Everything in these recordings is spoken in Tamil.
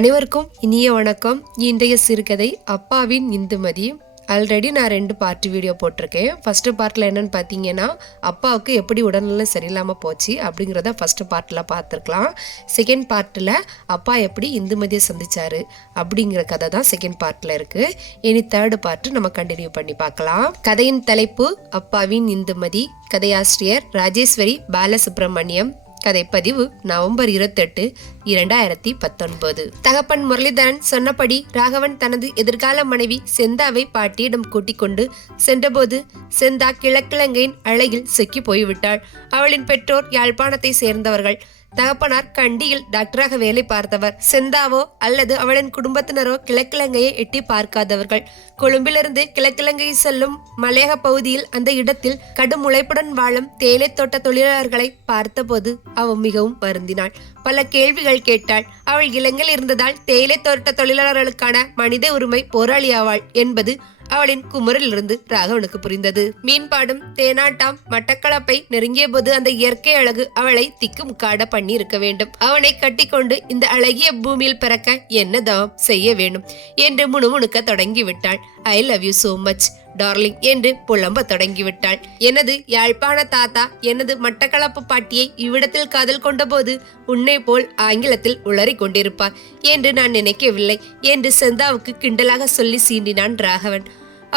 அனைவருக்கும் இனிய வணக்கம். இன்றைய சிறுகதை அப்பாவின் இந்துமதி. ஆல்ரெடி நான் 2 பார்ட் வீடியோ போட்டிருக்கேன். ஃபர்ஸ்ட் பார்ட்டில் என்னென்னு பார்த்தீங்கன்னா, அப்பாவுக்கு எப்படி உடல்நிலை சரியில்லாமல் போச்சு அப்படிங்கிறத ஃபர்ஸ்ட் பார்ட்டில் பார்த்துருக்கலாம். செகண்ட் பார்ட்டில் அப்பா எப்படி இந்துமதியை சந்திச்சாரு அப்படிங்கிற கதை தான் செகண்ட் பார்ட்டில் இருக்குது. இனி தேர்டு பார்ட்டு நம்ம கண்டினியூ பண்ணி பார்க்கலாம். கதையின் தலைப்பு அப்பாவின் இந்துமதி. கதையாசிரியர் ராஜேஸ்வரி பாலசுப்ரமணியம். கதைப்பதிவு நவம்பர் 28, 2019. தகப்பன் முரளிதரன் சொன்னபடி ராகவன் தனது எதிர்கால மனைவி செந்தாவை பாட்டியிடம் கூட்டிக் கொண்டு சென்றபோது செந்தா கிழக்கிழங்கையின் அழகில் சொக்கி போய்விட்டாள். அவளின் பெற்றோர் யாழ்ப்பாணத்தை சேர்ந்தவர்கள். தகப்பனார் கண்டியில் டாக்டராக வேலை பார்த்தவர். செந்தாவோ அல்லது அவளின் குடும்பத்தினரோ கிழக்கிழங்கையை எட்டி பார்க்காதவர்கள். கொழும்பிலிருந்து கிழக்கிழங்கை செல்லும் மலையக பகுதியில் அந்த இடத்தில் கடும் உழைப்புடன் வாழும் தேயிலை தோட்ட தொழிலாளர்களை பார்த்தபோது அவள் மிகவும் வருந்தினாள். பல கேள்விகள் கேட்டாள். அவள் இலங்கையில் இருந்ததால் தேயிலை தோட்ட தொழிலாளர்களுக்கான மனித உரிமை போராளியாவாள் என்பது அவளின் குமரிலிருந்து ராகவனுக்கு புரிந்தது. மீன்பாடும் தேனாட்டாம் மட்டக்களப்பை நெருங்கிய போது அந்த இயற்கை அழகு அவளை திக்குமுக்காட பண்ணி இருக்க வேண்டும். அவனை கட்டிக்கொண்டு இந்த அழகிய பூமியில் பிறக்க என்னதான் செய்ய வேண்டும் என்று முணுமுணுக்க தொடங்கிவிட்டாள். I love you so much darling என்று புலம்ப தொடங்கிவிட்டாள். எனது யாழ்ப்பாண தாத்தா எனது மட்டக்களப்பு பாட்டியை இவ்விடத்தில் காதல் கொண்ட போது உன்னை போல் ஆங்கிலத்தில் உளறி கொண்டிருப்பார் என்று நான் நினைக்கவில்லை என்று செந்தாவுக்கு கிண்டலாக சொல்லி சீண்டினான் ராகவன்.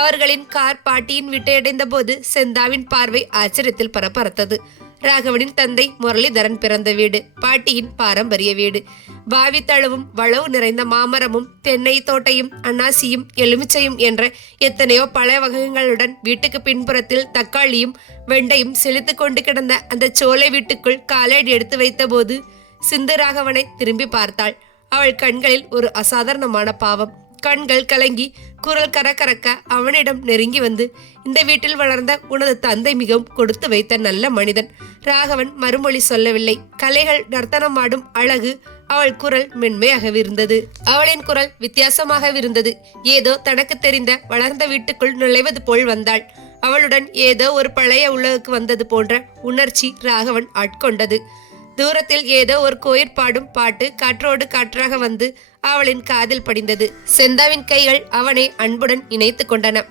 அவர்களின் கார் பாட்டியின் வீட்டையடைந்த போது செந்தாவின் பார்வை ஆச்சரியத்தில் பரபரத்தது. ராகவனின் தந்தை முரளிதரன் பிறந்த வீடு, பாட்டியின் பாரம்பரிய வீடு. பாவி தழுவும் வளவு நிறைந்த மாமரமும் தென்னை தோட்டையும் அன்னாசியும் எலுமிச்சையும் என்ற எத்தனையோ பழ வகைகளுடன் வீட்டுக்கு பின்புறத்தில் தக்காளியும் வெண்டையும் செழித்து கொண்டு கிடந்த அந்த சோலை வீட்டுக்குள் காலடி எடுத்து வைத்த போது சிந்து ராகவனை திரும்பி பார்த்தாள். அவள் கண்களில் ஒரு அசாதாரணமான பாவம். கண்கள் கலங்கி குரல் கரகரக்க அவனிடம் நெருங்கி வந்து, இந்த வீட்டில் வளர்ந்த உனது தந்தை மிகவும் கொடுத்து வைத்த நல்ல மனிதன். ராகவன் மறுமொழி சொல்லவில்லை. கலைகள் நர்த்தனமாடும் அழகு அவள் குரல் மென்மையாக இருந்தது. அவளின் குரல் வித்தியாசமாக இருந்தது. ஏதோ தனக்கு தெரிந்த வளர்ந்த வீட்டுக்குள் நுழைவது போல் வந்தாள். அவளுடன் ஏதோ ஒரு பழைய உலகுக்கு வந்தது போன்ற உணர்ச்சி ராகவன் ஆட்கொண்டது. தூரத்தில் ஏதோ ஒரு கோயிற் பாடும் பாட்டு காற்றோடு காற்றாக வந்து அவளின் காதில் படிந்தது. செந்தாவின் கைகள் அவனை அன்புடன் இணைத்து கொண்டன.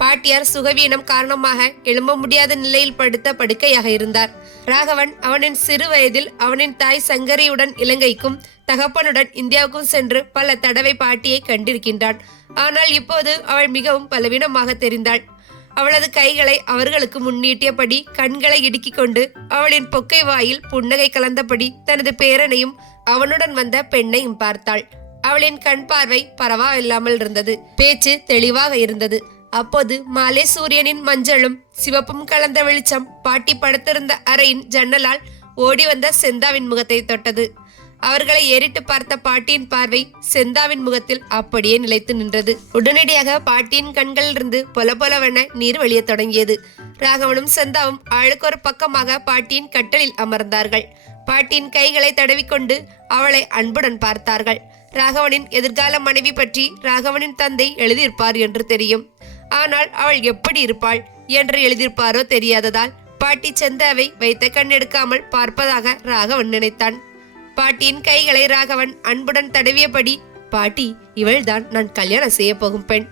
பாட்டியார் சுகவீனம் காரணமாக எழும்ப முடியாத நிலையில் படுத்த படுக்கையாக இருந்தார். ராகவன் அவனின் சிறு வயதில் அவனின் தாய் சங்கரியுடன் இலங்கைக்கும் தகப்பனுடன் இந்தியாவுக்கும் சென்று பல தடவை பாட்டியை கண்டிருக்கின்றான். ஆனால் இப்போது அவள் மிகவும் பலவீனமாக தெரிந்தாள். அவளது கைகளை அவர்களுக்கு முன்னீட்டியபடி கண்களை இடுக்கிக் கொண்டு அவளின் பொக்கை வாயில் புன்னகை கலந்தபடி தனது பேரனையும் அவனுடன் வந்த பெண்ணையும் பார்த்தாள். அவளின் கண் பார்வை பரவாயில்லாமல் இருந்தது. பேச்சு தெளிவாக இருந்தது. அப்போது மாலை சூரியனின் மஞ்சளும் சிவப்பும் கலந்த வெளிச்சம் பாட்டி படுத்திருந்த அறையின் ஜன்னலால் ஓடி வந்த செந்தாவின் முகத்தை தொட்டது. அவர்களை ஏறிட்டு பார்த்த பாட்டியின் பார்வை செந்தாவின் முகத்தில் அப்படியே நிலைத்து நின்றது. உடனடியாக பாட்டியின் கண்களிலிருந்து பொல பொலவென நீர் வழிய தொடங்கியது. ராகவனும் செந்தாவும் ஆளுக்கொரு பக்கமாக பாட்டியின் கட்டலில் அமர்ந்தார்கள். பாட்டியின் கைகளை தடவிக்கொண்டு அவளை அன்புடன் பார்த்தார்கள். ராகவனின் எதிர்கால மனைவி பற்றி ராகவனின் தந்தை எழுதியிருப்பார் என்று தெரியும். ஆனால் அவள் எப்படி இருப்பாள் என்று எழுதியிருப்பாரோ தெரியாததால் பாட்டி செந்தாவை வைத்த கண் எடுக்காமல் பார்ப்பதாக ராகவன் நினைத்தான். பாட்டியின் கைகளை ராகவன் அன்புடன் தடவியபடி, பாட்டி, இவள்தான் நான் கல்யாணம் செய்ய போகும் பெண்.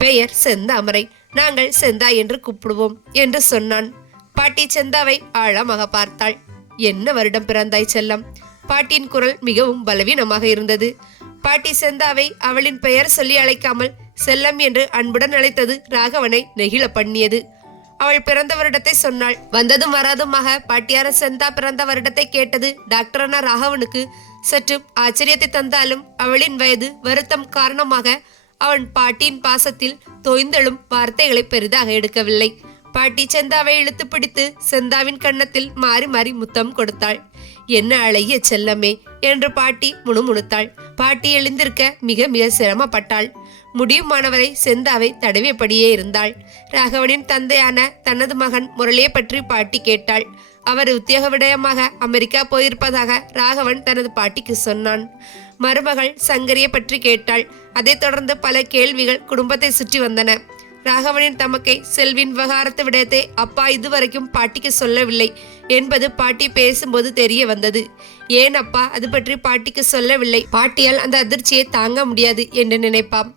பெயர் செந்தாமரை. நாங்கள் செந்தா என்று கூப்பிடுவோம் என்று சொன்னான். பாட்டி செந்தாவை ஆழமாக பார்த்தாள். என்ன வருடம் பிறந்தாய் செல்லம்? பாட்டியின் குரல் மிகவும் பலவீனமாக இருந்தது. பாட்டி செந்தாவை அவளின் பெயர் சொல்லி அழைக்காமல் செல்லம் என்று அன்புடன் அழைத்தது ராகவனை நெகிழ பண்ணியது. அவள் பிறந்த வருடத்தை சொன்னாள். வந்ததும் வராதுமாக பாட்டியார செந்தா பிறந்த வருடத்தை கேட்டது டாக்டரான ராகவனுக்கு சற்று ஆச்சரியத்தை தந்தாலும் அவளின் வயது வருத்தம் காரணமாக அவன் பாட்டியின் பாசத்தில் தோய்ந்தெழும் வார்த்தைகளை பெரிதாக எடுக்கவில்லை. பாட்டி செந்தாவை இழுத்து பிடித்து செந்தாவின் கன்னத்தில் மாறி மாறி முத்தம் கொடுத்தாள். என்ன அழகிய செல்லமே என்று பாட்டி முணுமுணுத்தாள். பாட்டி எழுந்திருக்க மிக மிக சிரமப்பட்டாள். முடியுமானவரை செந்தாவை தடவியபடியே இருந்தாள். ராகவனின் தந்தையான தனது மகன் முரளியை பற்றி பாட்டி கேட்டாள். அவர் உத்தியோக விடயமாக அமெரிக்கா போயிருப்பதாக ராகவன் தனது பாட்டிக்கு சொன்னான். மருமகள் சங்கரியை பற்றி கேட்டாள். அதைத் தொடர்ந்து பல கேள்விகள் குடும்பத்தை சுற்றி வந்தன. ராகவனின் தமக்கை செல்வின் விவகாரத்து விடயத்தை அப்பா இதுவரைக்கும் பாட்டிக்கு சொல்லவில்லை என்பது பாட்டி பேசும்போது தெரிய வந்தது. ஏன் அப்பா அது பற்றி பாட்டிக்கு சொல்லவில்லை? பாட்டியால் அந்த அதிர்ச்சியை தாங்க முடியாது என்று நினைப்பாம்.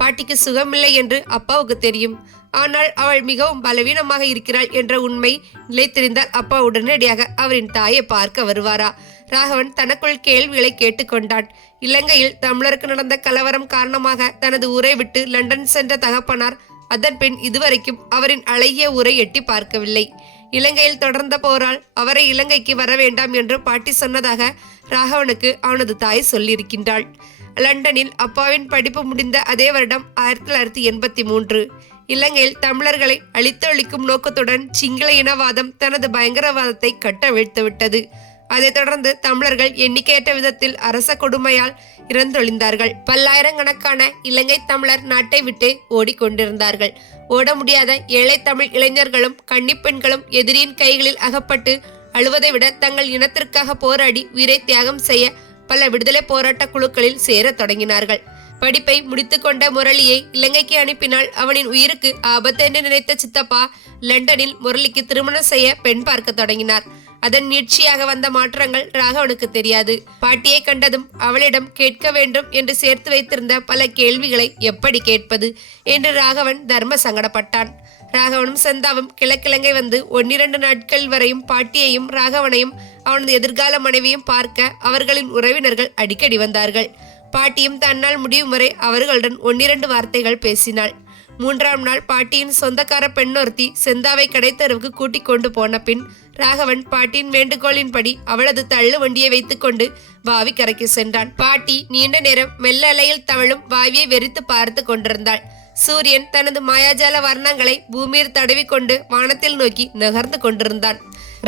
பாட்டிக்கு சுகமில்லை என்று அப்பாவுக்கு தெரியும். ஆனால் அவள் மிகவும் பலவீனமாக இருக்கிறாள் என்ற உண்மை நிலைத்திருந்தால் அப்பா உடனடியாக அவரின் தாயை பார்க்க வருவாரா? ராகவன் தனக்குள் கேள்விகளை கேட்டுக்கொண்டான். இலங்கையில் தமிழருக்கு நடந்த கலவரம் காரணமாக தனது ஊரை விட்டு லண்டன் சென்ற தகப்பனார் அதன்பின் இதுவரைக்கும் அவரின் அழகிய ஊரை எட்டி பார்க்கவில்லை. இலங்கையில் தொடர்ந்த போரால் அவரை இலங்கைக்கு வர வேண்டாம் என்று பாட்டி சொன்னதாக ராகவனுக்கு அவனது தாய் சொல்லியிருக்கின்றாள். லண்டனில் அப்பாவின் படிப்பு முடிந்த அதே வருடம் 1983 இலங்கையில் தமிழர்களை அழித்தொழிக்கும் நோக்கத்துடன் சிங்கள இனவாதம் தனது பயங்கரவாதத்தை கட்டவிழ்த்துவிட்டது. அதைத் தொடர்ந்து தமிழர்கள் எண்ணிக்கையற்ற விதத்தில் அரச கொடுமையால் இறந்தொழிந்தார்கள். பல்லாயிரக்கணக்கான இலங்கை தமிழர் நாட்டை விட்டு ஓடிக்கொண்டிருந்தார்கள். ஓட முடியாத ஏழை தமிழ் இளைஞர்களும் கன்னிப்பெண்களும் எதிரியின் கைகளில் அகப்பட்டு அழுவதை விட தங்கள் இனத்திற்காக போராடி உயிரை தியாகம் செய்ய பல விடுதலை போராட்ட குழுக்களில் சேர தொடங்கினார்கள். படிப்பை முடித்துக்கொண்ட முரளியை இலங்கைக்கு அனுப்பினால் அவனின் உயிருக்கு ஆபத்து என்று நினைத்த சித்தப்பா லண்டனில் முரளிக்கு திருமணம் செய்ய பெண் பார்க்க தொடங்கினார். அதன் நீட்சியாக வந்த மாற்றங்கள் ராகவனுக்கு தெரியாது. பாட்டியை கண்டதும் அவளிடம் கேட்க வேண்டும் என்று சேர்த்து வைத்திருந்த பல கேள்விகளை எப்படி கேட்பது என்று ராகவன் தர்ம சங்கடப்பட்டான். ராகவனும் செந்தாவும் கிழக்கிழங்கை வந்து 1-2 நாட்கள் வரையும் பாட்டியையும் ராகவனையும் அவனது எதிர்கால மனைவியும் பார்க்க அவர்களின் உறவினர்கள் அடிக்கடி வந்தார்கள். பாட்டியும் தன்னால் முடியும் வரை அவர்களுடன் 1-2 வார்த்தைகள் பேசினாள். 3ஆம் நாள் பாட்டியின் சொந்தக்கார பெண்ணொருத்தி செந்தாவை கடைத்தெருவுக்கு கூட்டிக் கொண்டு போன பின் ராகவன் பாட்டியின் வேண்டுகோளின்படி அவளது தள்ளு வண்டியை வைத்துக்கொண்டு வாவி கரைக்கு சென்றான். பாட்டி நீண்ட நேரம் மெல்ல அலையில் தவழும் வாவியை வெறித்து பார்த்து கொண்டிருந்தாள். சூரியன் தனது மாயாஜால வர்ணங்களை பூமியில் தடவி கொண்டு வானத்தில் நோக்கி நகர்ந்து கொண்டிருந்தான்.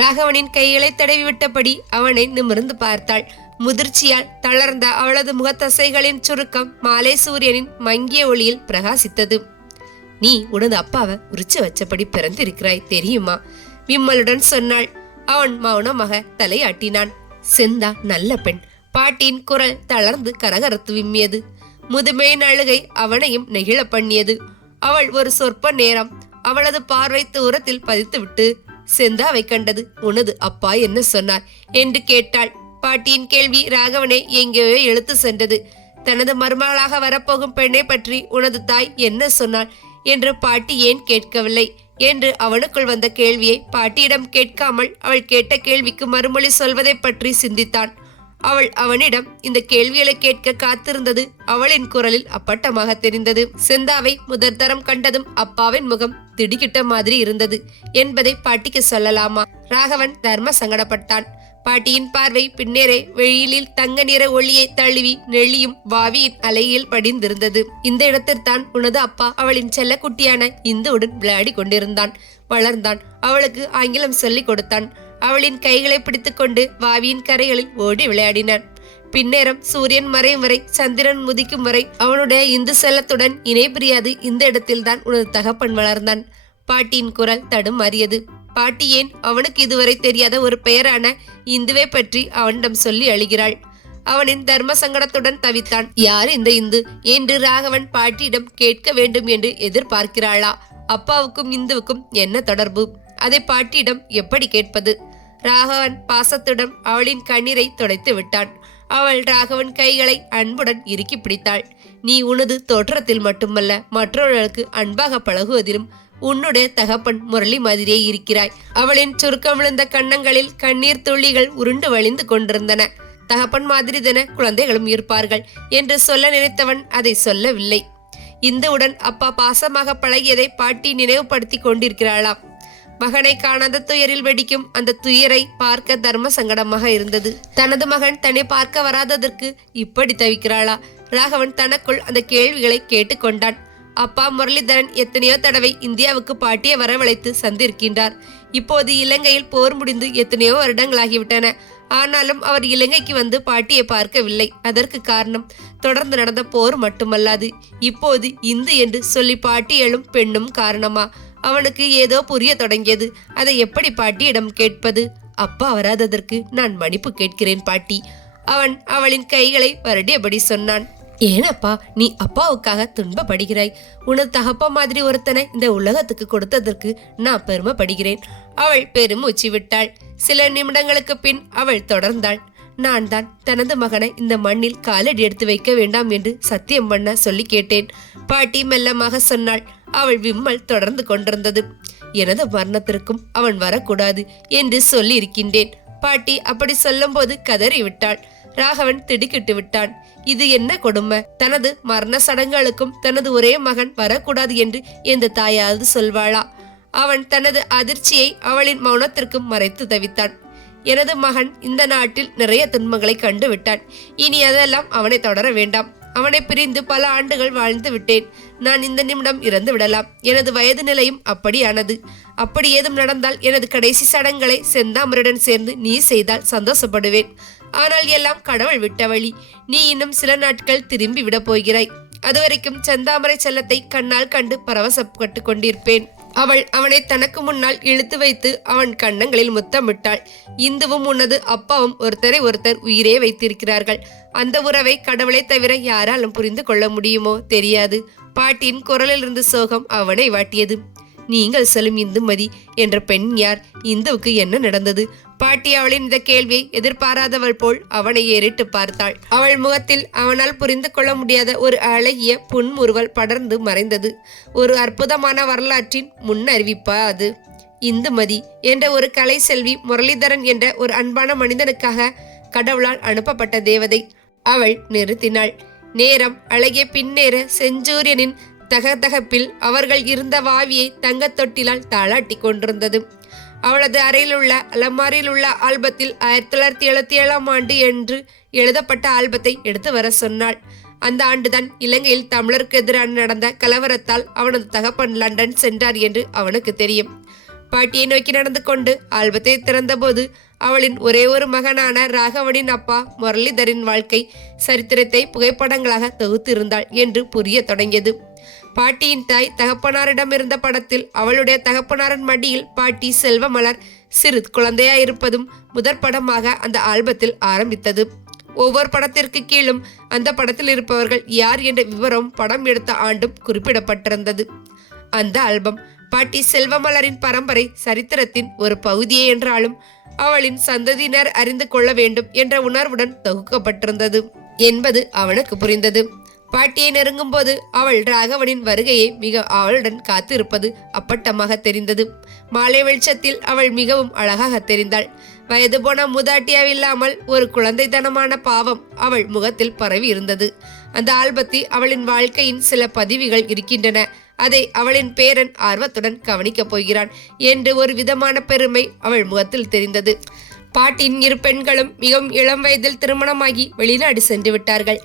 ராகவனின் கைகளை தடவி விட்டபடி அவனை நிமிர்ந்து பார்த்தாள். முதிர்ச்சியால் தளர்ந்த அவளது முகத்தசைகளின் சுருக்கம் மாலை சூரியனின் மங்கிய ஒளியில் பிரகாசித்தது. நீ உனது அப்பாவை உரிச்சு வச்சபடி பிறந்திருக்கிறாய் தெரியுமா? விம்மலுடன் சொன்னாள். அவன் மௌனமாக தலையாட்டினான். செந்தா நல்ல பெண். பாட்டியின் குரல் தளர்ந்து கரகரத்து விம்மியது. முதுமையின் அழுகை அவனையும் நெகிழ பண்ணியது. அவள் ஒரு சொற்ப நேரம் அவளது பார்வை தூரத்தில் பதித்துவிட்டு செந்தாவை கண்டது. உனது அப்பா என்ன சொன்னார் என்று கேட்டாள். பாட்டியின் கேள்வி ராகவனை எங்கேயோ இழுத்து சென்றது. தனது மருமகளாக வரப்போகும் பெண்ணை பற்றி உனது தாய் என்ன சொன்னாள் என்று பாட்டி ஏன் கேட்கவில்லை என்று அவனுக்குள் வந்த கேள்வியை பாட்டியிடம் கேட்காமல் அவள் கேட்ட கேள்விக்கு மறுமொழி சொல்வதை பற்றி சிந்தித்தான். அவள் அவனிடம் இந்த கேள்விகளை கேட்க காத்திருந்தது அவளின் குரலில் அப்பட்டமாக தெரிந்தது. செந்தாவை முதற் தரம் கண்டதும் அப்பாவின் முகம் திடுக்கிட்ட மாதிரி இருந்தது என்பதை பாட்டிக்கு சொல்லலாமா? ராகவன் தர்ம சங்கடப்பட்டான். பாட்டியின் பார்வை பின்னரே வெளியிலில் தங்க நிற ஒளியை தழுவி நெளியும் வாவியின் அலையில் படிந்திருந்தது. இந்த இடத்தில்தான் உனது அப்பா அவளின் செல்லக்குட்டியான இந்துவுடன் விளையாடி கொண்டிருந்தான், வளர்ந்தான். அவளுக்கு ஆங்கிலம் சொல்லிக் கொடுத்தான். அவளின் கைகளை பிடித்துக்கொண்டு வாவியின் கரைகளில் ஓடி விளையாடினான். பின்னேரம் சூரியன் மறையும் வரை, சந்திரன் முதிக்கும் வரை அவனுடைய இந்து செல்லத்துடன் இணை பிரியாது இந்த இடத்தில்தான் உனது தகப்பன் வளர்ந்தான். பாட்டியின் குரல் தடுமாறியது. பாட்டி ஏன் அவனுக்கு இதுவரை தெரியாத ஒரு பெயரான இந்துவை பற்றி அவனிடம் சொல்லி அழுகிறாள்? அவனின் தர்ம சங்கடத்துடன் தவித்தான். யார் இந்த இந்து என்று ராகவன் பாட்டியிடம் கேட்க வேண்டும் என்று எதிர்பார்க்கிறாளா? அப்பாவுக்கும் இந்துவுக்கும் என்ன தொடர்பு? அதை பாட்டியிடம் எப்படி கேட்பது? ராகவன் பாசத்துடன் அவளின் கண்ணீரை துடைத்து விட்டான். அவள் ராகவன் கைகளை அன்புடன் இறுக்கி பிடித்தாள். நீ உனது தோற்றத்தில் மட்டுமல்ல, மற்றவர்களுக்கு அன்பாக பழகுவதிலும் உன்னுடைய தகப்பன் முரளி மாதிரியே இருக்கிறாய். அவளின் சுருக்கம் விழுந்த கன்னங்களில் கண்ணீர் துளிகள் உருண்டு வழிந்து கொண்டிருந்தன. தகப்பன் மாதிரி தான குழந்தைகளும் இருப்பார்கள் என்று சொல்ல நினைத்தவன் அதை சொல்லவில்லை. இந்துவுடன் அப்பா பாசமாக பழகியதை பாட்டி நினைவுபடுத்தி கொண்டிருக்கிறாளாம். மகனை காணாத துயரில் வெடிக்கும் அந்த துயரை பார்க்க தர்ம சங்கடமாக இருந்தது. தனது மகன் தன்னை பார்க்க வராததற்கு இப்படி தவிக்கிறாளா? ராகவன் தனக்குள் அந்த கேள்விகளை கேட்டுக்கொண்டான். அப்பா முரளிதரன் எத்தனையோ தடவை இந்தியாவுக்கு பாட்டியை வரவழைத்து சந்திருக்கின்றார். இப்போது இலங்கையில் போர் முடிந்து எத்தனையோ வருடங்களாகிவிட்டன. ஆனாலும் அவர் இலங்கைக்கு வந்து பாட்டியை பார்க்கவில்லை. அதற்கு காரணம் தொடர்ந்து நடந்த போர் மட்டுமல்லாது இப்போது இந்து என்று சொல்லி பாட்டி எழும் பெண்ணும் காரணமா? அவனுக்கு ஏதோ புரிய தொடங்கியது. அதை எப்படி பாட்டியிடம் கேட்பது? அப்பா வராததற்கு நான் மன்னிப்பு கேட்கிறேன் பாட்டி. அவன் அவளின் கைகளை வருடியபடி சொன்னான். ஏனப்பா நீ அப்பாவுக்காக துன்பப்படுகிறாய்? உனது தகப்பா மாதிரி ஒருத்தனை இந்த உலகத்துக்கு கொடுத்ததற்கு நான் பெருமைப்படுகிறேன். அவள் பெருமூச்சு விட்டாள். சில நிமிடங்களுக்கு பின் அவள் தொடர்ந்தாள். நான் தான் தனது மகனை இந்த மண்ணில் காலடி எடுத்து வைக்க வேண்டாம் என்று சத்தியம் பண்ண சொல்லி கேட்டேன். பாட்டி மெல்லமாக சொன்னாள். அவள் விம்மல் தொடர்ந்து கொண்டிருந்தது. எனது மரணத்திற்கும் அவன் வரக்கூடாது என்று சொல்லி இருக்கின்றேன். பாட்டி அப்படி சொல்லும் போது கதறி விட்டாள். ராகவன் திடுக்கிட்டு விட்டான். இது என்ன கொடுமை? தனது மரண சடங்குகளுக்கும் தனது ஒரே மகன் வரக்கூடாது என்று எந்த தாயாவது சொல்வாளா? அவன் தனது அதிர்ச்சியை அவளின் மௌனத்திற்கும் மறைத்து தவித்தான். எனது மகன் இந்த நாட்டில் நிறைய துன்பங்களை கண்டு விட்டான். இனி அதெல்லாம் அவனை தொடர வேண்டாம். அவனை பிரிந்து பல ஆண்டுகள் வாழ்ந்து விட்டேன். நான் இந்த நிமிடம் இறந்து விடலாம். எனது வயது நிலையும் அப்படியானது. அப்படி ஏதும் நடந்தால் எனது கடைசி சடங்குகளை செந்தாமருடன் சேர்ந்து நீ செய்தால் சந்தோஷப்படுவேன். ஆனால் எல்லாம் கடவுள் விட்ட வழி. நீ இன்னும் சில நாட்கள் திரும்பி விட போகிறாய். அதுவரைக்கும் செந்தாமரை செல்லத்தை கண்ணால் கண்டு பரவசப்பட்டு கொண்டிருப்பேன். அவள் அவனை தனக்கு முன்னால் இழுத்து வைத்து அவன் கன்னங்களில் முத்தமிட்டாள். இந்துவும் உனது அப்பாவும் ஒருத்தரை ஒருத்தர் உயிரே வைத்திருக்கிறார்கள். அந்த உறவை கடவுளை தவிர யாராலும் புரிந்து கொள்ள முடியுமோ தெரியாது. பாட்டியின் குரலிலிருந்து சோகம் அவனை வாட்டியது. நீங்கள் சொல்லும் இந்துமதி என்ற பெண் யார்? இந்துவுக்கு என்ன நடந்தது? பாட்டி அவளின் இந்த கேள்வியை எதிர்பாராதவள் போல் அவனை ஏறிட்டு பார்த்தாள். அவள் முகத்தில் அவனால் புரிந்து கொள்ள முடியாத ஒரு அழகிய புன்முறுவல் படர்ந்து மறைந்தது. ஒரு அற்புதமான வரலாற்றின் முன்னறிவிப்பா அது? இந்துமதி என்ற ஒரு கலை செல்வி முரளிதரன் என்ற ஒரு அன்பான மனிதனுக்காக கடவுளால் அனுப்பப்பட்ட தேவதை. அவள் நிறுத்தினாள். நேரம் அழகிய பின்னேற செஞ்சூரியனின் தகதகப்பில் அவர்கள் இருந்த வாவியை தங்கத் தொட்டிலால் தாளாட்டி கொண்டிருந்தது. அவளது அறையில் உள்ள அலமாரியில் உள்ள ஆல்பத்தில் 1977 ஆண்டு என்று எழுதப்பட்ட ஆல்பத்தை எடுத்து வர சொன்னாள். அந்த ஆண்டுதான் இலங்கையில் தமிழருக்கு எதிரான நடந்த கலவரத்தால் அவனது தகப்பன் லண்டன் சென்றார் என்று அவனுக்கு தெரியும். பாட்டியை நோக்கி நடந்து கொண்டு ஆல்பத்தை திறந்தபோது அவளின் ஒரே ஒரு மகனான ராகவனின் அப்பா முரளிதரின் வாழ்க்கை சரித்திரத்தை புகைப்படங்களாக தொகுத்திருந்தாள் என்று புரிய தொடங்கியது. பாட்டியின் தாய் தகப்பனாரிடமிருந்த படத்தில் அவளுடைய தகப்பனாரின் மடியில் பாட்டி செல்வமலர் சிறு குழந்தையாயிருப்பதும் முதற் படமாக அந்த ஆல்பத்தில் ஆரம்பித்தது. ஒவ்வொரு படத்திற்கு கீழும் அந்த படத்தில் இருப்பவர்கள் யார் என்ற விவரம் படம் எடுத்த ஆண்டும் குறிப்பிடப்பட்டிருந்தது. அந்த ஆல்பம் பாட்டி செல்வமலரின் பரம்பரை சரித்திரத்தின் ஒரு பகுதியே என்றாலும் அவளின் சந்ததியினர் அறிந்து கொள்ள வேண்டும் என்ற உணர்வுடன் தொகுக்கப்பட்டிருந்தது என்பது அவனுக்கு புரிந்தது. பாட்டியை நெருங்கும் போது அவள் ராகவனின் வருகையை மிக ஆவலுடன் காத்திருப்பது அப்பட்டமாக தெரிந்தது. மாலை வெளிச்சத்தில் அவள் மிகவும் அழகாக தெரிந்தாள். வயது போன மூதாட்டியாவில்லாமல் ஒரு குழந்தைத்தனமான பாவம் அவள் முகத்தில் பரவி இருந்தது. அந்த ஆல்பத்தில் அவளின் வாழ்க்கையின் சில பதிவுகள் இருக்கின்றன. அதை அவளின் பேரன் ஆர்வத்துடன் கவனிக்கப் போகிறான் என்று ஒரு விதமான பெருமை அவள் முகத்தில் தெரிந்தது. பாட்டியின் இரு பெண்களும் மிகவும் இளம் வயதில் திருமணமாகி வெளிநாடு சென்று விட்டார்கள்.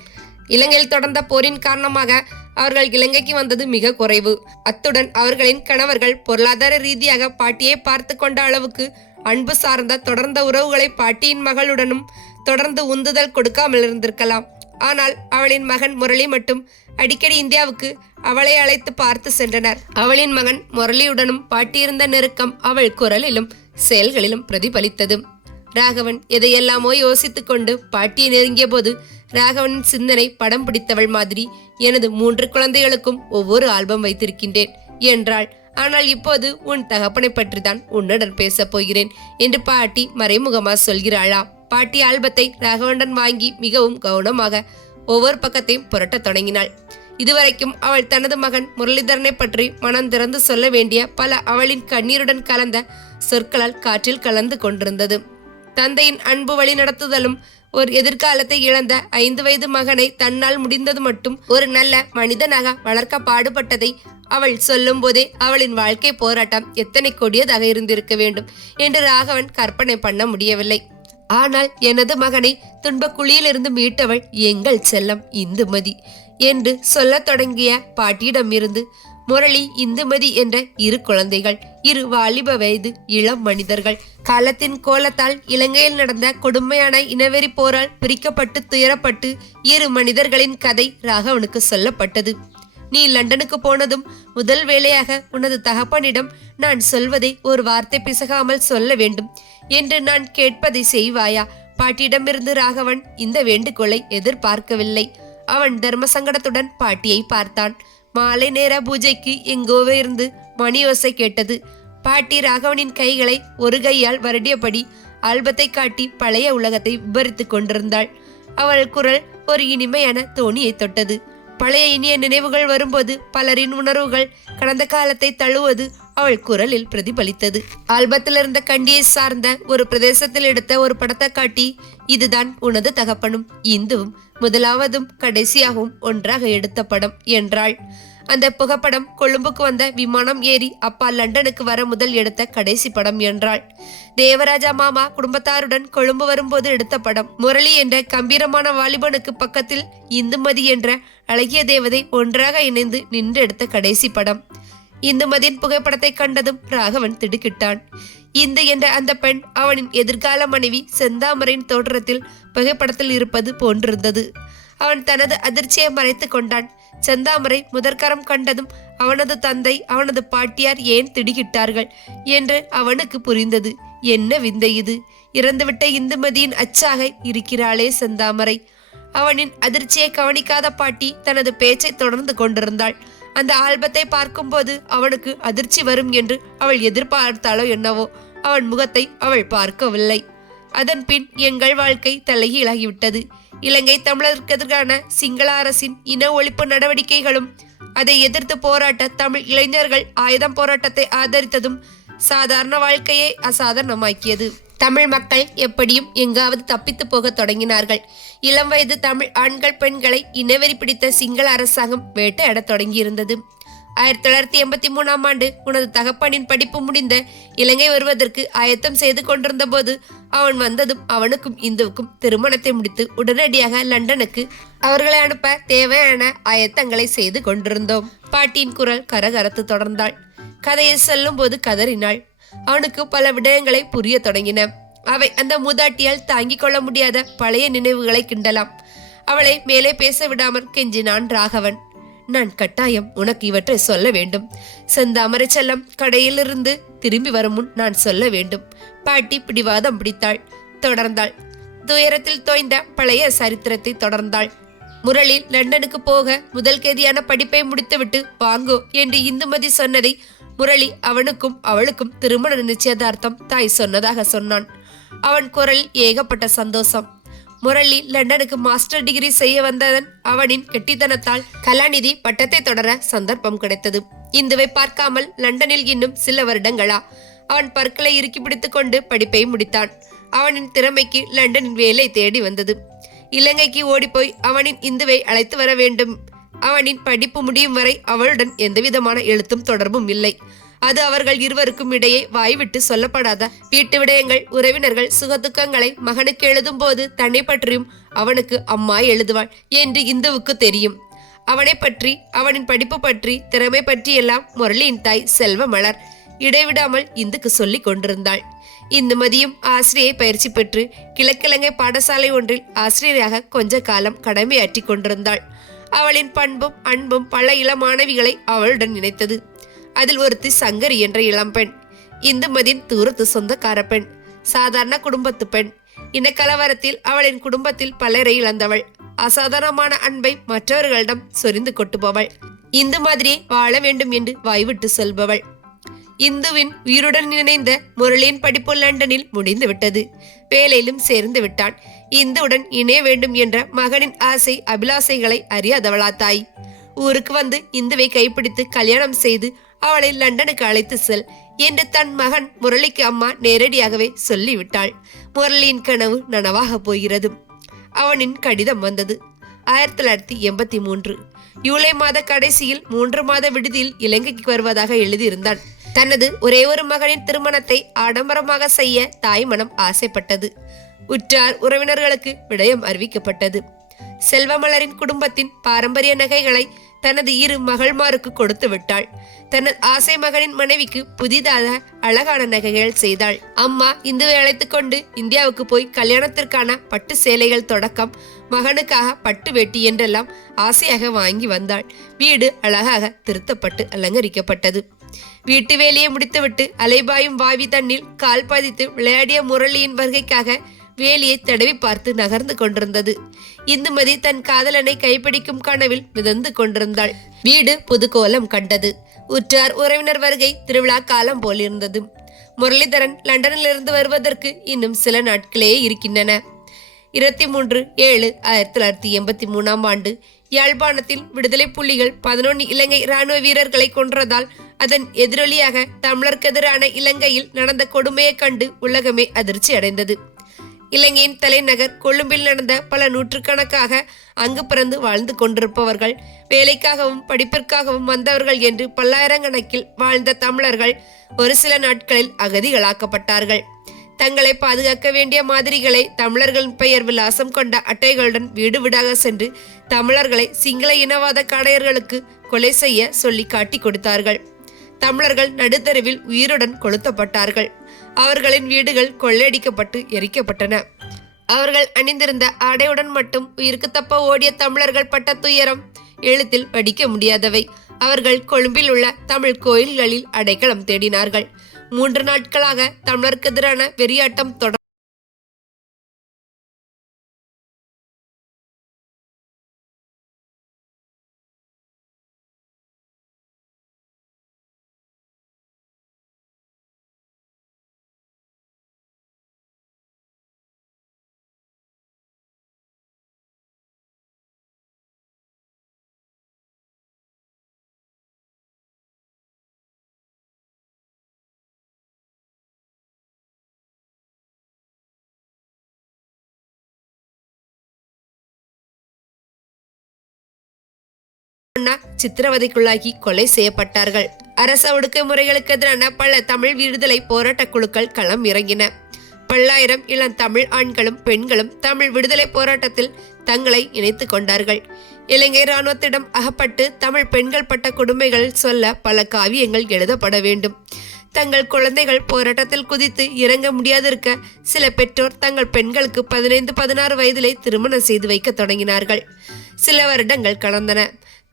இலங்கையில் தொடர்ந்த போரின் காரணமாக அவர்கள் இலங்கைக்கு வந்தது மிக குறைவு. அத்துடன் அவர்களின் கணவர்கள் பொருளாதார ரீதியாக பாட்டியை பார்த்து கொண்ட அளவுக்கு அன்பு சார்ந்த தொடர்ந்த உறவுகளை பாட்டியின் மகளுடனும் தொடர்ந்து உந்துதல் கொடுக்காமல் இருந்திருக்கலாம். ஆனால் அவளின் மகன் முரளி மட்டும் அடிக்கடி இந்தியாவுக்கு அவளை அழைத்து பார்த்து சென்றனர். அவளின் மகன் முரளியுடனும் பாட்டியிருந்த நெருக்கம் அவள் குரலிலும் செயல்களிலும் பிரதிபலித்தது. ராகவன் எதையெல்லாமோ யோசித்துக் கொண்டு பாட்டியை நெருங்கிய போது ராகவனின் சிந்தனை படம் பிடித்தவள் மாதிரி, எனது 3 குழந்தைகளுக்கும் ஒவ்வொரு ஆல்பம் வைத்திருக்கின்றேன் என்றாள். ஆனால் இப்போது உன் தகப்பனை பற்றி தான் உன்னுடன் பேசப் போகிறேன் என்று பாட்டி மறைமுகமா சொல்கிறாளா? பாட்டி ஆல்பத்தை ராகவனுடன் வாங்கி மிகவும் கவனமாக ஒவ்வொரு பக்கத்தையும் புரட்ட தொடங்கினாள். இதுவரைக்கும் அவள் தனது மகன் முரளிதரனை பற்றி மனம் திறந்து சொல்ல வேண்டிய பல அவளின் கண்ணீருடன் கலந்த சொற்களால் காற்றில் கலந்து கொண்டிருந்தது. தந்தையின் அன்பு வழி நடத்துதலும் ஒரு எதிர்காலத்தை இழந்த 5 வயது மகனை தன்னால் முடிந்தது மட்டும் ஒரு நல்ல மனிதனாக வளர்க்க பாடுபட்டதை அவள் சொல்லும் போதே அவளின் வாழ்க்கை போராட்டம் எத்தனை கொடியதாக இருந்திருக்க வேண்டும் என்று ராகவன் கற்பனை பண்ண முடியவில்லை. ஆனால் எனது மகனை துன்ப குழியிலிருந்து மீட்டவள் எங்கள் செல்லம் இந்துமதி என்று சொல்லத் தொடங்கிய பாட்டியிடமிருந்து முரளி, இந்துமதி என்ற 2 குழந்தைகள், 2 வாலிப வயது இளம் மனிதர்கள், காலத்தின் கோலத்தால் இலங்கையில் நடந்த கொடுமையான இனவெறி போரால் பிரிக்கப்பட்டு துயரப்பட்டு 2 மனிதர்களின் கதை ராகவனுக்கு சொல்லப்பட்டது. நீ லண்டனுக்கு போனதும் முதல் வேளையாக உனது தகப்பனிடம் நான் சொல்வதை ஒரு வார்த்தை பிசகாமல் சொல்ல வேண்டும் என்று நான் கேட்பதை செய்வாயா? பாட்டியிடமிருந்து ராகவன் இந்த வேண்டுகோளை எதிர்பார்க்கவில்லை. அவன் தர்ம சங்கடத்துடன் பாட்டியை பார்த்தான். மாலை நேர பூஜைக்கு எங்கோவே இருந்து மணி ஓசை கேட்டது. பாட்டி ராகவனின் கைகளை ஒரு கையால் வருடியபடி ஆல்பத்தை காட்டி பழைய உலகத்தை விபரித்து கொண்டிருந்தாள். அவள் குரல் ஒரு இனிமையான தோணியை தொட்டது. பழைய இனிய நினைவுகள் வரும்போது பலரின் உணர்வுகள் கடந்த காலத்தை தழுவது அவள் குரலில் பிரதிபலித்தது. ஆல்பத்தில் இருந்த கண்டியை சார்ந்த ஒரு பிரதேசத்தில் எடுத்த ஒரு படத்தை காட்டி, இதுதான் உனது தகப்பனும் இந்துவும் முதலாவதும் கடைசியாகவும் ஒன்றாக எடுத்த படம் என்றாள். அந்த புகைப்படம் கொழும்புக்கு வந்த விமானம் ஏறி அப்பா லண்டனுக்கு வர முதல் எடுத்த கடைசி படம் என்றாள். தேவராஜா மாமா குடும்பத்தாருடன் கொழும்பு வரும்போது எடுத்த படம். முரளி என்ற கம்பீரமான வாலிபனுக்கு பக்கத்தில் இந்துமதி என்ற அழகிய தேவதை ஒன்றாக இணைந்து நின்று எடுத்த கடைசி படம். இந்துமதியின் புகைப்படத்தை கண்டதும் ராகவன் திடுக்கிட்டான். இந்து என்ற அந்த பெண் அவனின் எதிர்கால மனைவி செந்தாமரையின் தோற்றத்தில் புகைப்படத்தில் இருப்பது போன்றிருந்தது. அவன் தனது அதிர்ச்சியை மறைத்து கொண்டான். செந்தாமரை முதற்கரம் கண்டதும் அவனது தந்தை அவனது பாட்டியார் ஏன் திடுக்கிட்டார்கள் என்று அவனுக்கு புரிந்தது. என்ன விந்தை இது! இறந்துவிட்ட இந்துமதியின் அச்சாக இருக்கிறாளே செந்தாமரை. அவனின் அதிர்ச்சியை கவனிக்காத பாட்டி தனது பேச்சை தொடர்ந்து கொண்டிருந்தாள். அந்த ஆல்பத்தை பார்க்கும்போது அவனுக்கு அதிர்ச்சி வரும் என்று அவள் எதிர்பார்த்தாளோ என்னவோ, அவன் முகத்தை அவள் பார்க்கவில்லை. அதன் பின் எங்கள் வாழ்க்கை தலைகீழாகிவிட்டது. இலங்கை தமிழருக்கு எதிரான சிங்கள அரசின் இன ஒழிப்பு நடவடிக்கைகளும் அதை எதிர்த்து போராட்ட தமிழ் இளைஞர்கள் ஆயுதம் போராட்டத்தை ஆதரித்ததும் சாதாரண வாழ்க்கையை அசாதாரணமாக்கியது. தமிழ் மக்கள் எப்படியும் எங்காவது தப்பித்து போக தொடங்கினார்கள். இளம் வயது தமிழ் ஆண்கள் பெண்களை இனவெறி பிடித்த சிங்கள அரசாங்கம் வேட்டையாடத் தொடங்கியிருந்தது. 1983ஆம் ஆண்டு உனது தகப்பனின் படிப்பு முடிந்த இலங்கை வருவதற்கு ஆயத்தம் செய்து கொண்டிருந்த போது அவன் வந்ததும் அவனுக்கும் இந்துவுக்கும் திருமணத்தை முடித்து உடனடியாக லண்டனுக்கு அவர்களை அனுப்ப தேவையான ஆயத்தங்களை செய்து கொண்டிருந்தோம். பாட்டியின் குரல் கரகரத்து தொடர்ந்தாள். கதையை சொல்லும் போது கதறினாள். அவனுக்கு பல விடயங்களை புரிய தொடங்கின. அவை அந்த மூதாட்டியால் தாங்கிக் கொள்ள முடியாத பழைய நினைவுகளை கிண்டலாம். அவளை மேலே பேச விடாமல் கெஞ்சினான் ராகவன். நான் கட்டாயம் உனக்கு இவற்றை சொல்ல வேண்டும். செந்தாமரை செல்லம் கடையிலிருந்து திரும்பி வரும் முன் நான் சொல்ல வேண்டும். பாட்டி பிடிவாதம் பிடித்தாள். தொடர்ந்தாள். துயரத்தில் தோய்ந்த பழைய சரித்திரத்தை தொடர்ந்தாள். முரளி லண்டனுக்கு போக முதல் கேதியான படிப்பை முடித்துவிட்டு வாங்கோ என்று இந்துமதி சொன்னதை முரளி அவனுக்கும் அவளுக்கும் திருமண நிச்சயதார்த்தம் தாய் சொன்னதாக சொன்னான். அவன் குரலில் ஏகப்பட்ட சந்தோஷம். முரளி லண்டனுக்கு மாஸ்டர் டிகிரி செய்ய வந்ததன் அவனின் கெட்டித்தனத்தால் கலாநிதி பட்டத்தை தொடர சந்தர்ப்பம் கிடைத்தது. இந்துவை பார்க்காமல் லண்டனில் இன்னும் சில வருடங்களா? அவன் பற்களை இறுக்கி பிடித்துக் கொண்டு படிப்பை முடித்தான். அவனின் திறமைக்கு லண்டனின் வேலை தேடி வந்தது. இலங்கைக்கு ஓடிப்போய் அவனின் இந்துவை அழைத்து வர வேண்டும். அவனின் படிப்பு முடியும் வரை அவளுடன் எந்தவிதமான எழுத்தும் தொடர்பும் இல்லை. அது அவர்கள் இருவருக்கும் இடையே வாய்விட்டு சொல்லப்படாத வீட்டு விடயங்கள். உறவினர்கள் சுகதுக்கங்களை மகனுக்கு எழுதும் போது தன்னை பற்றியும் அவனுக்கு அம்மா எழுதுவாள் என்று இந்துவுக்கு தெரியும். அவனை பற்றி, அவனின் படிப்பு பற்றி, திறமை பற்றி எல்லாம் முரளியின் தாய் செல்வமலர் இடைவிடாமல் இந்துக்கு சொல்லி கொண்டிருந்தாள். இந்துமதியும் ஆசிரியை பயிற்சி பெற்று கிழக்கிழங்கை பாடசாலை ஒன்றில் ஆசிரியராக கொஞ்ச காலம் கடமையாற்றி கொண்டிருந்தாள். அவளின் பண்பும் அன்பும் பல இள மாணவிகளை அவளுடன் இணைத்தது. அதில் ஒருத்தி சங்கரி என்ற இளம்பெண். இந்துமதியின் தூரத்து சொந்தக்கார பெண். சாதாரண குடும்பத்து பெண். இனக்கலவரத்தில் அவளின் குடும்பத்தில் பலரை இழந்தவள். அசாதாரணமான அன்பை மற்றவர்களிடம் சொரிந்து கொட்டுபவள். இந்து மாதிரியே வாழ வேண்டும் என்று வாய்விட்டு சொல்பவள். இந்துவின் உயிருடன் இணைந்த முரளியின் படிப்பு லண்டனில் முடிந்து விட்டது. வேலையிலும் சேர்ந்து விட்டான். இந்துவுடன் இணைய வேண்டும் என்ற மகனின் ஆசை அபிலாசைகளை அறியாதவளா தாய்? ஊருக்கு வந்து இந்துவை கைப்பிடித்து கல்யாணம் செய்து அவளை லண்டனுக்கு அழைத்து செல் என்று தன் மகன் முரளிக்கு அம்மா நேரடியாகவே சொல்லிவிட்டாள். முரளியின் கனவு நனவாக போகிறது. அவனின் கடிதம் வந்தது. 1983 ஜூலை மாத கடைசியில் 3 மாத விடுதியில் இலங்கைக்கு வருவதாக எழுதியிருந்தான். தனது ஒரே ஒரு மகனின் திருமணத்தை ஆடம்பரமாக செய்ய தாய் மனம் ஆசைப்பட்டது. உற்றார் உறவினர்களுக்கு விடயம் அறிவிக்கப்பட்டது. செல்வமலரின் குடும்பத்தின் பாரம்பரிய நகைகளை தனது 2 மகள்மாருக்கு கொடுத்து விட்டாள். தனது ஆசை மகனின் மனைவிக்கு புதிதாக அழகான நகைகள் செய்தாள். அம்மா இந்துவை அழைத்துக் கொண்டு இந்தியாவுக்கு போய் கல்யாணத்திற்கான பட்டு சேலைகள் தொடக்கம் மகனுக்காக பட்டு வேட்டி என்றெல்லாம் ஆசையாக வாங்கி வந்தாள். வீடு அழகாக திருத்தப்பட்டு அலங்கரிக்கப்பட்டது. வீட்டு வேலையை முடித்துவிட்டு அலைபாயும் வாவி தண்ணில் கால் பதித்து விளையாடிய முரளியின் வருகைக்காக வேலியை தடவி பார்த்து நகர்ந்து கொண்டிருந்தது. இந்துமதி தன் காதலனை கைப்பிடிக்கும் கனவில் மிதந்து கொண்டிருந்தாள். வீடு புதுக்கோலம் கண்டது. உற்றார் உறவினர் வருகை திருவிழா காலம் போலிருந்தது. முரளிதரன் லண்டனிலிருந்து வருவதற்கு இன்னும் சில நாட்களே இருக்கின்றன. 23/7/1983 யாழ்ப்பாணத்தில் விடுதலை புலிகள் 11 இலங்கை இராணுவ வீரர்களை கொன்றதால் அதன் எதிரொலியாக தமிழருக்கு எதிரான இலங்கையில் நடந்த கொடுமையை கண்டு உலகமே அதிர்ச்சி அடைந்தது. இலங்கையின் தலைநகர் கொழும்பில் நடந்த பல நூற்றுக்கணக்காக அங்கு பிறந்து வாழ்ந்து கொண்டிருப்பவர்கள், வேலைக்காகவும் படிப்பிற்காகவும் வந்தவர்கள் என்று பல்லாயிரக்கணக்கில் வாழ்ந்த தமிழர்கள் ஒரு சில நாட்களில் அகதிகளாக்கப்பட்டார்கள். தங்களை பாதுகாக்க வேண்டிய மாதிரிகளை தமிழர்களின் பெயர் விலாசம் கொண்ட அட்டைகளுடன் வீடு வீடாக சென்று தமிழர்களை சிங்கள இனவாத காடையர்களுக்கு கொலை செய்ய சொல்லி காட்டி கொடுத்தார்கள். தமிழர்கள் நடுத்தருவில் உயிருடன் கொளுத்தப்பட்டார்கள். அவர்களின் வீடுகள் கொள்ளையடிக்கப்பட்டு எரிக்கப்பட்டன. அவர்கள் அணிந்திருந்த ஆடையுடன் மட்டும் உயிருக்கு தப்ப ஓடிய தமிழர்கள் பட்ட துயரம் எழுத்தில் வடிக்க முடியாதவை. அவர்கள் கொழும்பில் உள்ள தமிழ் கோயில்களில் அடைக்கலம் தேடினார்கள். 3 நாட்களாக தமிழருக்கு எதிரான வெறியாட்டம் தொடர் சித்திரவதைக்குள்ளாகி கொலை செய்யப்பட்டார்கள். அரச ஒடுக்குமுறைகளுக்கு எதிரான பல தமிழ் விடுதலை போராட்ட குழுக்கள் களம் இறங்கின. பல்லாயிரம் இளம் தமிழ் ஆண்களும் பெண்களும் தமிழ் விடுதலை போராட்டத்தில் தங்களை இணைத்துக் கொண்டார்கள். இலங்கை இராணுவத்திடம் அகப்பட்டு தமிழ் பெண்கள் பட்ட கொடுமைகள் சொல்ல பல காவியங்கள் எழுதப்பட வேண்டும். தங்கள் குழந்தைகள் போராட்டத்தில் குதித்து இறங்க முடியாதிருக்க சில பெற்றோர் தங்கள் பெண்களுக்கு 15-16 வயதிலே திருமணம் செய்து வைக்க தொடங்கினார்கள். சில வருடங்கள் கடந்தன.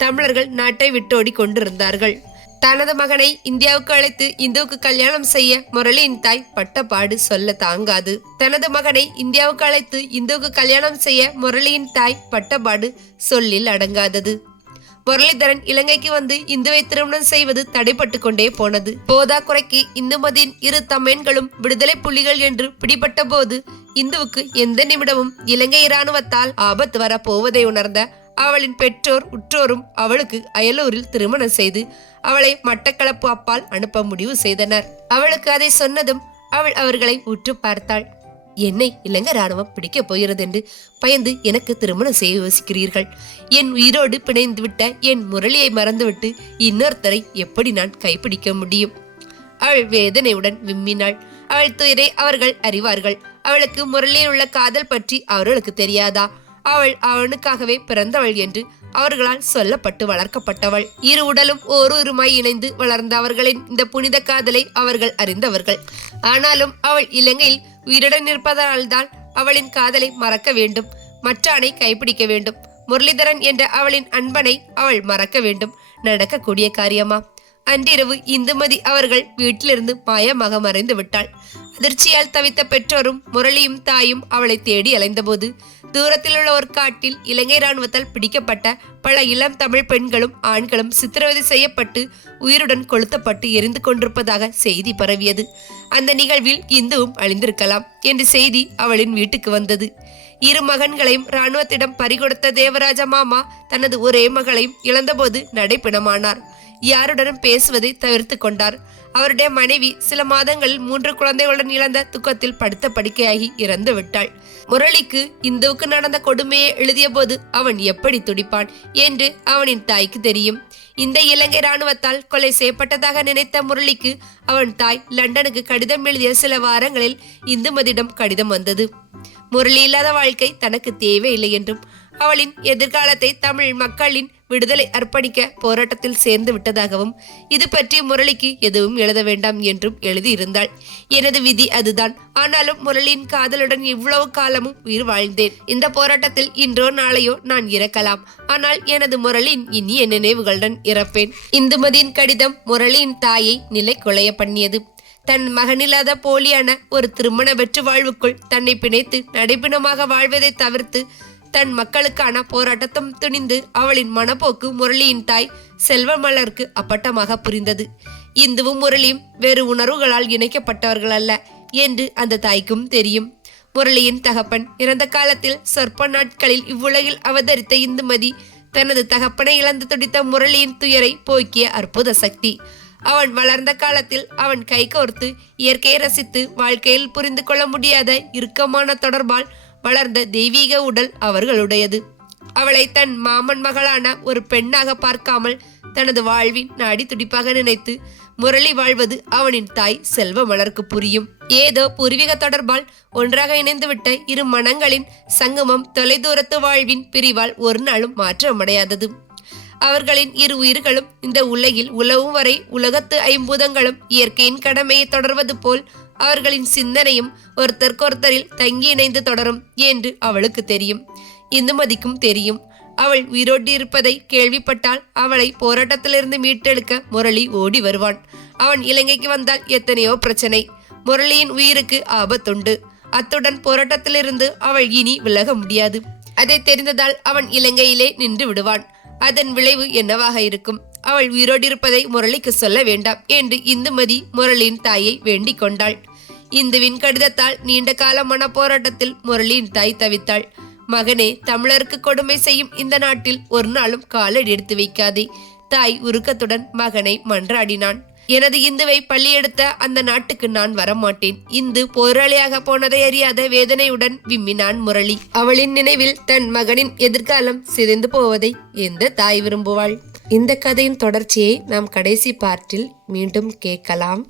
தமிழர்கள் நாட்டை விட்டோடி கொண்டிருந்தார்கள். தனது மகனை இந்தியாவுக்கு அழைத்து இந்துவுக்கு கல்யாணம் செய்ய முரளியின் தாய் பட்டப்பாடு சொல்ல தாங்காது. தனது மகனை இந்தியாவுக்கு அழைத்து இந்துவுக்கு கல்யாணம் செய்ய முரளியின் தாய் பட்டப்பாடு சொல்லில் அடங்காதது. முரளிதரன் இலங்கைக்கு வந்து இந்துவை திருமணம் செய்வது தடைப்பட்டு கொண்டே போனது. போதா குறைக்கு இந்துமதியின் 2 தமையன்களும் விடுதலை புலிகள் என்று பிடிபட்ட போது இந்துவுக்கு எந்த நிமிடமும் இலங்கை இராணுவத்தால் ஆபத்து வர போவதை உணர்ந்த அவளின் பெற்றோர் உற்றோரும் அவளுக்கு அயலூரில் திருமணம் செய்து அவளை மட்டக்களப்பு அப்பால் அனுப்ப முடிவு செய்தனர். அவளுக்கு அதை சொன்னதும் அவள் அவர்களை உற்று பார்த்தாள். என்னை இலங்கை ராணுவம் பிடிக்கப் போகிறது என்று பயந்து எனக்கு திருமணம் செய்ய யோசிக்கிறீர்கள். என் உயிரோடு பிணைந்து விட்ட என் முரளியை மறந்துவிட்டு இன்னொருத்தரை எப்படி நான் கைப்பிடிக்க முடியும்? அவள் வேதனையுடன் விம்மினாள். அவள் துயரை அவர்கள் அறிவார்கள். அவளுக்கு முரளியில் உள்ள காதல் பற்றி அவர்களுக்கு தெரியாதா? அவள் அவனுக்காகவே பிறந்தவள் என்று அவர்களால் சொல்லப்பட்டு வளர்க்கப்பட்டவள். 2 உடலும் ஓருமாய் இணைந்து வளர்ந்த அவர்களின் இந்த புனித காதலை அவர்கள் அறிந்தவர்கள். ஆனாலும் அவள் இலங்கையில் உயிருடன் இருப்பதால்தான் அவளின் காதலை மறக்க வேண்டும். மற்றானை கைப்பிடிக்க வேண்டும். முரளிதரன் என்ற அவளின் அன்பனை அவள் மறக்க வேண்டும். நடக்கக்கூடிய காரியமா? அன்றிரவு இந்துமதி அவர்கள் வீட்டிலிருந்து மாயமாக மறைந்து விட்டாள். அதிர்ச்சியால் தவித்த பெற்றோரும் முரளியும் தாயும் அவளை தேடி அலைந்தபோது தூரத்தில் உள்ள ஒரு காட்டில் இலங்கை இராணுவத்தால் பிடிக்கப்பட்ட பல இளம் தமிழ் பெண்களும் ஆண்களும் சித்திரவதை செய்யப்பட்டு உயிருடன் கொளுத்தப்பட்டு எரிந்து கொண்டிருப்பதாக செய்தி பரவியது. அந்த நிகழ்வில் இந்துவும் அழிந்திருக்கலாம் என்ற செய்தி அவளின் வீட்டுக்கு வந்தது. 2 மகன்களையும் இராணுவத்திடம் பறிகொடுத்த தேவராஜ மாமா தனது ஒரே மகளையும் இழந்தபோது நடைப்பிணமானார். யாருடனும் பேசுவதை தவிர்த்து கொண்டார். அவருடைய மனைவி சில மாதங்களில் 3 குழந்தைகளுடன் இழந்த துக்கத்தில் படுத்த படுக்கையாகி இறந்து விட்டாள். முரளிக்கு இந்துவுக்கு நடந்த கொடுமையை எழுதிய போது அவன் எப்படி துடிப்பான் என்று அவனின் தாய்க்கு தெரியும். இந்த இலங்கை இராணுவத்தால் கொலை செய்யப்பட்டதாக நினைத்த முரளிக்கு அவன் தாய் லண்டனுக்கு கடிதம் எழுதிய சில வாரங்களில் இந்துமதியிடம் கடிதம் வந்தது. முரளி இல்லாத வாழ்க்கை தனக்கு தேவையில்லை என்றும் அவளின் எதிர்காலத்தை தமிழ் மக்களின் விடுதலை அர்ப்பணிக்க போராட்டத்தில் சேர்ந்து விட்டதாகவும் இது பற்றி முரளிக்கு எதுவும் எழுத வேண்டாம் என்றும் எழுதியிருந்தாள். எனது விதி அதுதான். ஆனாலும் முரளியின் காதலுடன் இவ்வளவு காலமும் உயிர் வாழ்ந்தேன். இந்த போராட்டத்தில் இன்றோ நாளையோ நான் இறக்கலாம். ஆனால் எனது முரளியின் இனிய நினைவுகளுடன் இறப்பேன். இந்துமதியின் கடிதம் முரளியின் தாயை நிலை கொலைய பண்ணியது. தன் மகனில்லாத போலியான ஒரு திருமண வெற்று வாழ்வுக்குள் தன்னை பிணைத்து நடைபிணமாக வாழ்வதை தவிர்த்து தன் மக்களுக்கான போராட்டத்தும் துணிந்து அவளின் மனப்போக்கு முரளியின் தாய் செல்வமலருக்கு அப்பட்டமாக புரிந்தது. இந்துவும் முரளியும் வேறு உணர்வுகளால் இணைக்கப்பட்டவர்கள் அல்ல என்று அந்த தாய்க்கும் தெரியும். முரளியின் தகப்பன் இறந்த காலத்தில் சொற்ப நாட்களில் இவ்வுலகில் அவதரித்த இந்துமதி தனது தகப்பனை இழந்து துடித்த முரளியின் துயரை போக்கிய அற்புத சக்தி. அவன் வளர்ந்த காலத்தில் அவன் கைகோர்த்து இயற்கையை ரசித்து வாழ்க்கையில் புரிந்து கொள்ள முடியாத இறுக்கமான தொடர்பால் வளர்ந்த தெய்வீக உடல் அவர்களுடையது. அவளை தன் மாமன் மகளான ஒரு பெண்ணாக பார்க்காமல் தனது வாழ்வின் நாடி துடிப்பாக நினைத்து முரளி வாழ்வது அவனின் தாய் செல்வமலருக்கு புரியும். ஏதோ பூர்வீக தொடர்பால் ஒன்றாக இணைந்துவிட்ட இரு மனங்களின் சங்கமம் தொலைதூரத்து வாழ்வின் பிரிவால் ஒரு நாளும் மாற்றமடையாதது. அவர்களின் இரு உயிர்களும் இந்த உலகில் உலவும் வரை உலகத்து ஐம்பூதங்களும் இயற்கையின் கடமையை தொடர்வது போல் அவர்களின் சிந்தனையும் ஒருத்தருக்கொருத்தரில் தங்கி இணைந்து தொடரும் என்று அவளுக்கு தெரியும். இந்துமதிக்கும் தெரியும். அவள் உயிரோடு இருப்பதை கேள்விப்பட்டால் அவளை போராட்டத்திலிருந்து மீட்டெடுக்க முரளி ஓடி வருவான். அவன் இலங்கைக்கு வந்தால் எத்தனையோ பிரச்சனை. முரளியின் உயிருக்கு ஆபத்துண்டு. அத்துடன் போராட்டத்திலிருந்து அவள் இனி விலக முடியாது. அதை தெரிந்ததால் அவன் இலங்கையிலே நின்று விடுவான். அதன் விளைவு என்னவாக இருக்கும்? அவள் உயிரோடு இருப்பதை முரளிக்கு சொல்ல வேண்டாம் என்று இந்துமதி முரளியின் தாயை வேண்டிக் கொண்டாள். இந்துவின் கடிதத்தால் நீண்ட கால மன போராட்டத்தில் முரளியின் தாய் தவித்தாள். மகனே, தமிழருக்கு கொடுமை செய்யும் இந்த நாட்டில் ஒரு நாளும் காலடி எடுத்து வைக்காதே. தாய் உருக்கத்துடன் மகனை மன்றாடினான். எனது இந்துவை பள்ளி எடுத்த அந்த நாட்டுக்கு நான் வரமாட்டேன். இந்து போராளியாக போனதை அறியாத வேதனையுடன் விம்மினான் முரளி. அவளின் நினைவில் தன் மகனின் எதிர்காலம் சிதைந்து போவதை எந்த தாய் விரும்புவாள்? இந்த கதையின் தொடர்ச்சியை நாம் கடைசி பார்ட்டில் மீண்டும் கேட்கலாம்.